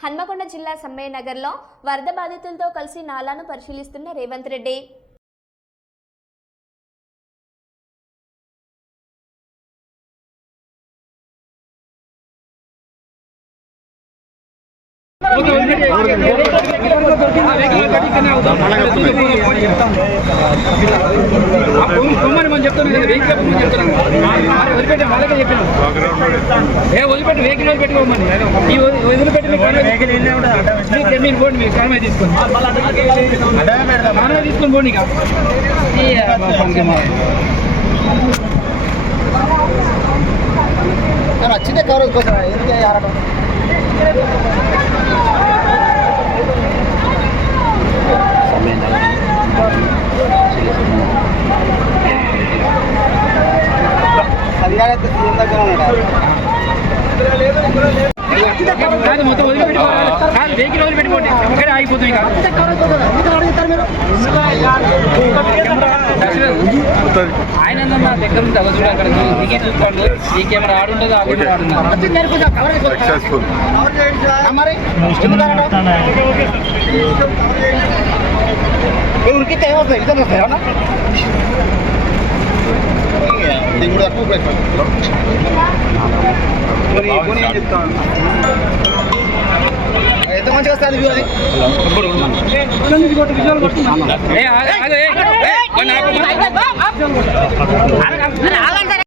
హన్మకొండ జిల్లా సమ్మయ్య నగర్లో వరద బాధితులతో కలిసి నాలాను పరిశీలిస్తున్న రేవంత్ రెడ్డి. చెప్తాను వదిలిపెట్టి వాళ్ళకే చెప్పాను. ఏ వదిలిపెట్టి వెహికల్ వదిలిపెట్టుకోమని ఈ వదిలి- వదిలిపెట్టి మీరు పోండి మీరు కాన్వాయ్ తీసుకోండి కాన్వాయ్ తీసుకొని పోండి వచ్చిందే కవరేజ్ కోసం ఎందుకు ఆడటం వెహికల్ వదిలిపెట్టి పోండి ఇక్కడే ఆగిపోతుంది ఇక ఆయన నా దగ్గర ఉంది అలా చూడ అక్కడ నీకే చూసుకోండి ఈ కెమెరా ఆడుండదు ఆ కెమెరా ఆడుండదు సక్సెస్ఫుల్ మరి ఎందుకు ఆడటం ఉరికితే ఏమవుతుంది ఇద్దరు వస్తాయి అవునా తక్కువ ఎంత మంచిగా వస్తుంది వ్యూ అది